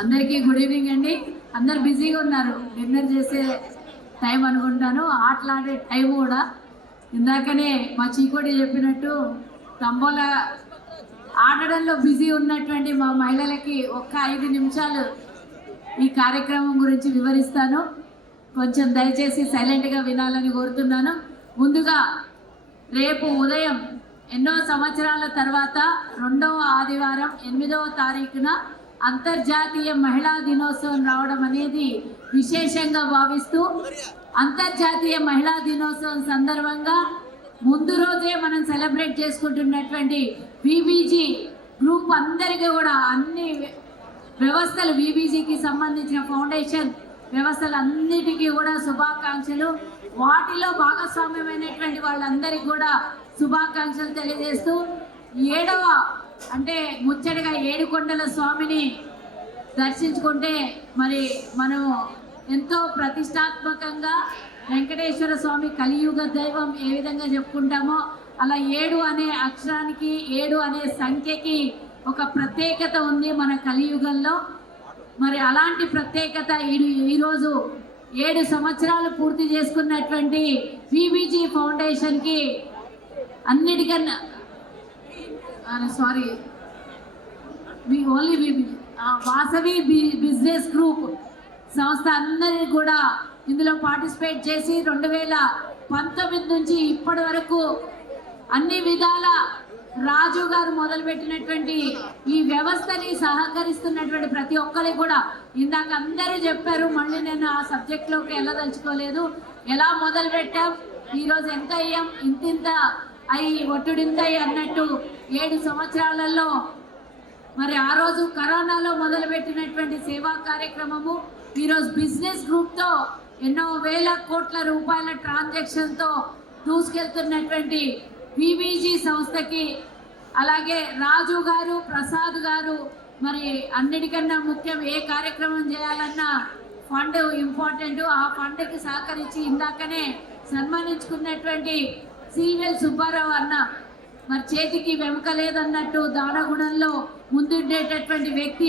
అందరికీ good evening అండి. అందరు బిజీగా ఉన్నారు, డిన్నర్ చేసే టైం అనుకుంటాను, ఆటలాడే టైం కూడా. ఇందాకనే మా చీకోటి చెప్పినట్టు తంబోల ఆడడంలో బిజీ ఉన్నటువంటి మా మహిళలకి ఒక్క 5 నిమిషాలు ఈ కార్యక్రమం గురించి వివరిస్తాను. కొంచెం దయచేసి సైలెంట్గా వినాలని కోరుతున్నాను. ముందుగా రేపు ఉదయం ఎన్నో సంవత్సరాల తర్వాత 2వ ఆదివారం 8వ తారీఖున అంతర్జాతీయ మహిళా దినోత్సవం రావడం అనేది విశేషంగా భావిస్తూ, అంతర్జాతీయ మహిళా దినోత్సవం సందర్భంగా ముందు రోజే మనం సెలబ్రేట్ చేసుకుంటున్నటువంటి విబిజి గ్రూప్ అందరికీ కూడా అన్ని వ్యవస్థలు, విబిజికి సంబంధించిన ఫౌండేషన్ వ్యవస్థలన్నిటికీ కూడా శుభాకాంక్షలు. వాటిలో భాగస్వామ్యమైనటువంటి వాళ్ళందరికీ కూడా శుభాకాంక్షలు తెలియజేస్తూ, 7వ అంటే ముచ్చటగా ఏడుకొండల స్వామిని దర్శించుకుంటే మరి మనం ఎంతో ప్రతిష్టాత్మకంగా వెంకటేశ్వర స్వామి కలియుగ దైవం ఏ విధంగా చెప్పుకుంటామో అలా 7 అనే అక్షరానికి, 7 అనే సంఖ్యకి ఒక ప్రత్యేకత ఉంది మన కలియుగంలో. మరి అలాంటి ప్రత్యేకత ఈరోజు 7 సంవత్సరాలు పూర్తి చేసుకున్నటువంటి విబిజి ఫౌండేషన్కి అన్నిటికన్నా వాసవి బిజినెస్ గ్రూప్ సంస్థ అందరినీ కూడా ఇందులో పార్టిసిపేట్ చేసి 2019 నుంచి ఇప్పటి వరకు అన్ని విధాల రాజు గారు మొదలుపెట్టినటువంటి ఈ వ్యవస్థని సహకరిస్తున్నటువంటి ప్రతి ఒక్కరికి కూడా ఇందాక అందరూ చెప్పారు. మళ్ళీ నేను ఆ సబ్జెక్ట్లోకి వెళ్ళదలుచుకోలేదు. ఎలా మొదలు పెట్టాం, ఈరోజు ఎంత అయ్యాం, ఇంతింత అయి ఒట్టుడింతయి అన్నట్టు 7 సంవత్సరాలలో మరి ఆ రోజు కరోనాలో మొదలుపెట్టినటువంటి సేవా కార్యక్రమము ఈరోజు బిజినెస్ గ్రూప్తో ఎన్నో వేల కోట్ల రూపాయల ట్రాన్సాక్షన్తో దూసుకెళ్తున్నటువంటి విబిజి సంస్థకి, అలాగే రాజు గారు, ప్రసాద్ గారు, మరి అన్నిటికన్నా ముఖ్యం ఏ కార్యక్రమం చేయాలన్నా ఫండ్ ఇంపార్టెంట్. ఆ ఫండ్కి సహకరించి ఇందాకనే సన్మానించుకున్నటువంటి సివిఎల్ సుబ్బారావు అన్న మరి చేతికి వెనుక లేదన్నట్టు దానగుణంలో ముందుండేటటువంటి వ్యక్తి.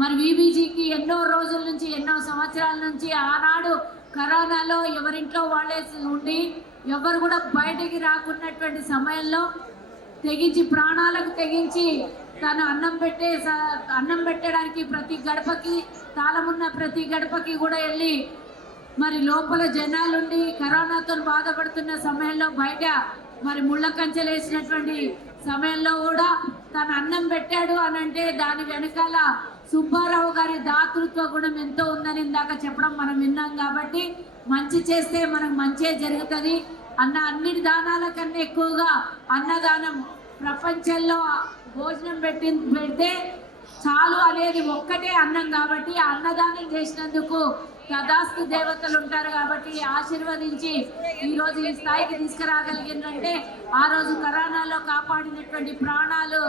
మరి విబిజికి ఎన్నో రోజుల నుంచి, ఎన్నో సంవత్సరాల నుంచి ఆనాడు కరోనాలో ఎవరింట్లో వాళ్ళే ఉండి ఎవరు కూడా బయటికి రాకున్నటువంటి సమయంలో తెగించి, ప్రాణాలకు తెగించి తను అన్నం పెట్టడానికి ప్రతి గడపకి, తాళమున్న ప్రతి గడపకి కూడా వెళ్ళి మరి లోపల జనాలుండి కరోనాతో బాధపడుతున్న సమయంలో బయట మరి ముళ్ళ కంచెలు వేసినటువంటి సమయంలో కూడా తను అన్నం పెట్టాడు అని అంటే దాని వెనకాల సుబ్బారావు గారి దాతృత్వ గుణం ఎంతో ఉందని ఇందాక చెప్పడం మనం విన్నాం. కాబట్టి మంచి చేస్తే మనకు మంచే జరుగుతుంది అన్న అన్నిటి దానాల కన్నా ఎక్కువగా అన్నదానం. ప్రపంచంలో భోజనం పెడితే చాలు అనేది ఒక్కటే అన్నం. కాబట్టి ఆ అన్నదానం చేసినందుకు తదాస్తు దేవతలు ఉంటారు. కాబట్టి ఆశీర్వదించి ఈరోజు ఈ స్థాయికి తీసుకురాగలిగిందంటే ఆ రోజు కరోనాలో కాపాడినటువంటి ప్రాణాలు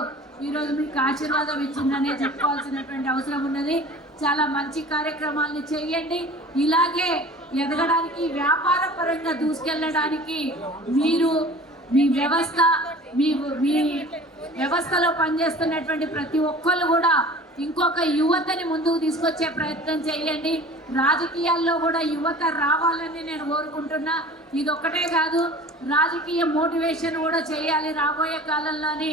ఈరోజు మీకు ఆశీర్వాదం ఇచ్చిందనే చెప్పుకోవాల్సినటువంటి అవసరం ఉన్నది. చాలా మంచి కార్యక్రమాలను చేయండి. ఇలాగే ఎదగడానికి, వ్యాపార పరంగా దూసుకెళ్ళడానికి మీరు మీ వ్యవస్థలో పనిచేస్తున్నటువంటి ప్రతి ఒక్కళ్ళు కూడా ఇంకొక యువతని ముందుకు తీసుకొచ్చే ప్రయత్నం చేయండి. రాజకీయాల్లో కూడా యువత రావాలని నేను కోరుకుంటున్నా. ఇది ఒక్కటే కాదు, రాజకీయ మోటివేషన్ కూడా చేయాలి రాబోయే కాలంలోని.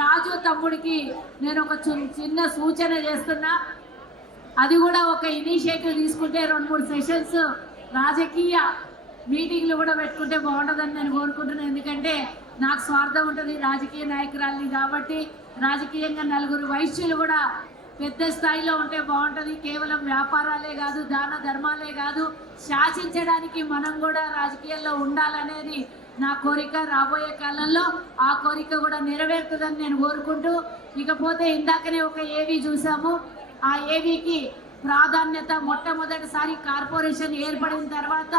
రాజు తమ్ముడికి నేను ఒక చిన్న సూచన చేస్తున్నా. అది కూడా ఒక ఇనిషియేటివ్ తీసుకుంటే 2-3 సెషన్స్ రాజకీయ మీటింగ్లు కూడా పెట్టుకుంటే బాగుంటుందని నేను కోరుకుంటున్నాను. ఎందుకంటే నాకు స్వార్థం ఉంటుంది రాజకీయ నాయకురాలిని కాబట్టి. రాజకీయంగా 4 వైశ్యులు కూడా పెద్ద స్థాయిలో ఉంటే బాగుంటుంది. కేవలం వ్యాపారాలే కాదు, దాన ధర్మాలే కాదు, శాసించడానికి మనం కూడా రాజకీయాల్లో ఉండాలనేది నా కోరిక. రాబోయే కాలంలో ఆ కోరిక కూడా నెరవేరుతుందని నేను కోరుకుంటూ, ఇకపోతే ఇందాకనే ఒక ఏవి చూసాము. ఆ ఏవికి ప్రాధాన్యత మొట్టమొదటిసారి కార్పొరేషన్ ఏర్పడిన తర్వాత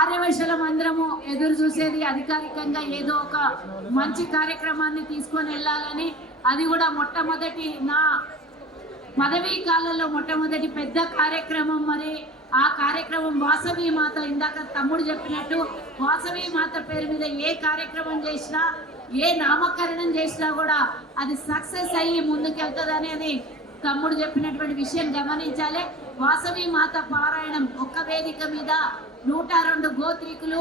ఆర్యవైశ్యుల మందిరము ఎదురు చూసేది అధికారికంగా ఏదో ఒక మంచి కార్యక్రమాన్ని తీసుకొని వెళ్ళాలని. అది కూడా మొట్టమొదటి నా పదవీ కాలంలో మొట్టమొదటి పెద్ద కార్యక్రమం. మరి ఆ కార్యక్రమం వాసవి మాత, ఇందాక తమ్ముడు చెప్పినట్టు వాసవి మాత పేరు మీద ఏ కార్యక్రమం చేసినా, ఏ నామకరణం చేసినా కూడా అది సక్సెస్ అయ్యి ముందుకెళ్తుంది అనేది తమ్ముడు చెప్పినటువంటి విషయం గమనించాలి. వాసవి మాత పారాయణం ఒక్క వేదిక మీద 102 గోత్రికులు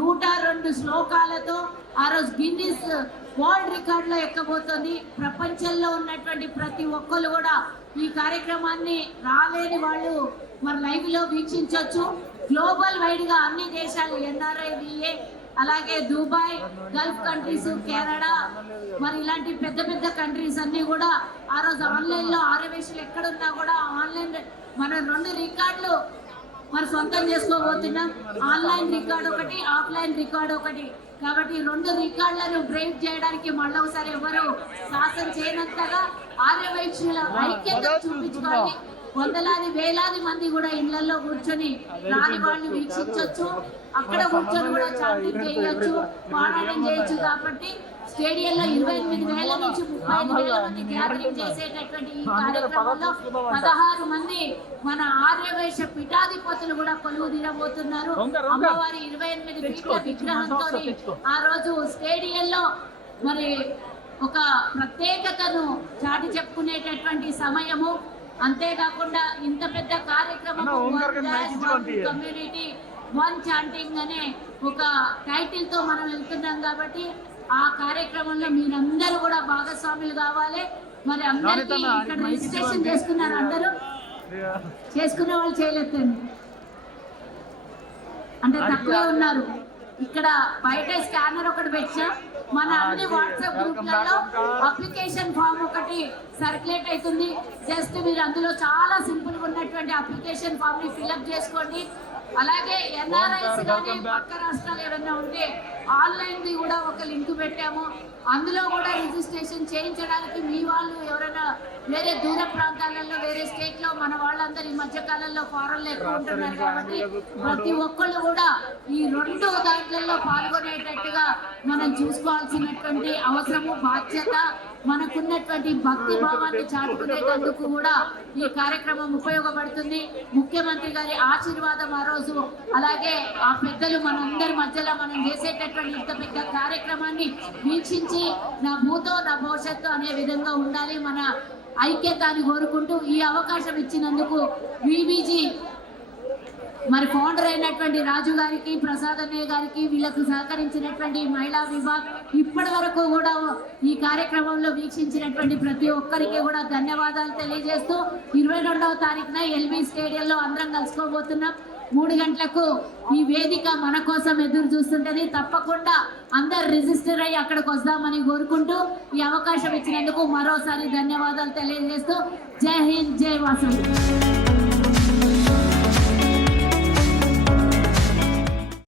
102 శ్లోకాలతో ఆ రోజు గిన్నిస్ వరల్డ్ రికార్డులో ఎక్కబోతుంది. ప్రపంచంలో ఉన్నటువంటి ప్రతి ఒక్కరు కూడా ఈ కార్యక్రమాన్ని రాలేని వాళ్ళు మరి లైవ్ లో వీక్షించవచ్చు. గ్లోబల్ వైడ్ గా అన్ని దేశాలు NRIVA, అలాగే దుబాయ్, గల్ఫ్ కంట్రీస్, కెనడా, మరి ఇలాంటి పెద్ద పెద్ద కంట్రీస్ అన్ని కూడా ఆ రోజు ఆన్లైన్ లో ఆర్యవేశులు ఎక్కడున్నా కూడా ఆన్లైన్ మనం 2 రికార్డులు మరి సొంతం చేసుకోబోతున్నాం. ఆన్లైన్ రికార్డు ఒకటి, ఆఫ్లైన్ రికార్డు ఒకటి. కాబట్టి 2 రికార్డులను బ్రేక్ చేయడానికి మళ్ళీ ఒకసారి ఎవరు సాహసం చేయనంతగా ఆర్యవైశ్యుల ఐక్యత చూపించుకోవాలి. వందలాది వేలాది మంది కూడా ఇళ్లలో కూర్చొని రాని వాళ్ళు వీక్షించవచ్చు, అక్కడ కూర్చొని కూడా చాటింగ్ చేయొచ్చు, పారాయణం చేయొచ్చు. కాబట్టి స్టేడియంలో 28,000 నుంచి 35,000 మంది గ్యాదరింగ్ చేసేటటువంటి ఈ కార్యక్రమంలో 16 మంది మన ఆర్యవైశ్య పీఠాధిపతులు కూడా కొలువు తీరబోతున్నారు. అమ్మవారి 28 ఫీట్ల విగ్రహంతో ఆ రోజు స్టేడియంలో మరి ఒక ప్రత్యేకతను చాటి చెప్పుకునేటటువంటి సమయము. అంతేకాకుండా ఇంత పెద్ద కార్యక్రమం కమ్యూనిటీ వన్ చాంటింగ్ అనే ఒక టైటిల్ తో మనం వెళ్తున్నాం. కాబట్టి ఆ కార్యక్రమంలో మీరందరూ కూడా భాగస్వాములు కావాలి. మరి అందరికీ ఇక్కడ రిజిస్ట్రేషన్ చేసుకున్నారు. అందరూ చేసుకునే వాళ్ళు చేయలేదండి అంటే తక్కువే ఉన్నారు. ఇక్కడ బయట స్కానర్ ఒకటి పెట్టాం. మన అన్ని వాట్సాప్ గ్రూప్లలో అప్లికేషన్ ఫామ్ ఒకటి సర్క్యులేట్ అవుతుంది. జస్ట్ మీరు అందులో చాలా సింపుల్ గా ఉన్నటువంటి అప్లికేషన్ ఫామ్ ని ఫిల్అప్ చేసుకోండి. అలాగే NRIs కానీ పక్క రాష్ట్రాలు ఏమైనా ఉంటే ఆన్లైన్ ది కూడా ఒక లింక్ పెట్టాము. అందులో కూడా రిజిస్ట్రేషన్ చేయించడానికి మీ వాళ్ళు ఎవరైనా వేరే దూర ప్రాంతాలలో వేరే స్టేట్ లో మన వాళ్ళందరూ ఈ మధ్య కాలంలో ఫారెన్లో ఎక్కువ ఉంటున్నారు. కాబట్టి ప్రతి ఒక్కళ్ళు కూడా ఈ 2 దాంట్లలో పాల్గొనేటట్టుగా మనం చూసుకోవాల్సినటువంటి అవసరము, బాధ్యత, మనకున్నటువంటి భక్తి భావాన్ని చాటుకునేటందుకు కూడా ఈ కార్యక్రమం ఉపయోగపడుతుంది. ముఖ్యమంత్రి గారి ఆశీర్వాదం ఆ రోజు, అలాగే ఆ పెద్దలు మనందరి మధ్యలో మనం చేసేటటువంటి ఇంత పెద్ద కార్యక్రమాన్ని వీక్షించి నా భూతో నా భవిష్యత్తు అనే విధంగా ఉండాలి మన ఐక్యత అని కోరుకుంటూ ఈ అవకాశం ఇచ్చినందుకు VBG మరి ఫౌండర్ అయినటువంటి రాజు గారికి, ప్రసాద్ అన్నయ్య గారికి, వీళ్ళకు సహకరించినటువంటి మహిళా విభాగ్, ఇప్పటి వరకు కూడా ఈ కార్యక్రమంలో వీక్షించినటువంటి ప్రతి ఒక్కరికి కూడా ధన్యవాదాలు తెలియజేస్తూ 22వ తారీఖున LB స్టేడియంలో అందరం కలుసుకోబోతున్నాం. 3 గంటలకు ఈ వేదిక మన కోసం ఎదురు చూస్తుంటది. తప్పకుండా అందరు రిజిస్టర్ అయ్యి అక్కడికి వస్తామని కోరుకుంటూ ఈ అవకాశం ఇచ్చినందుకు మరోసారి ధన్యవాదాలు తెలియజేస్తూ జై హింద్, జై వాసవి.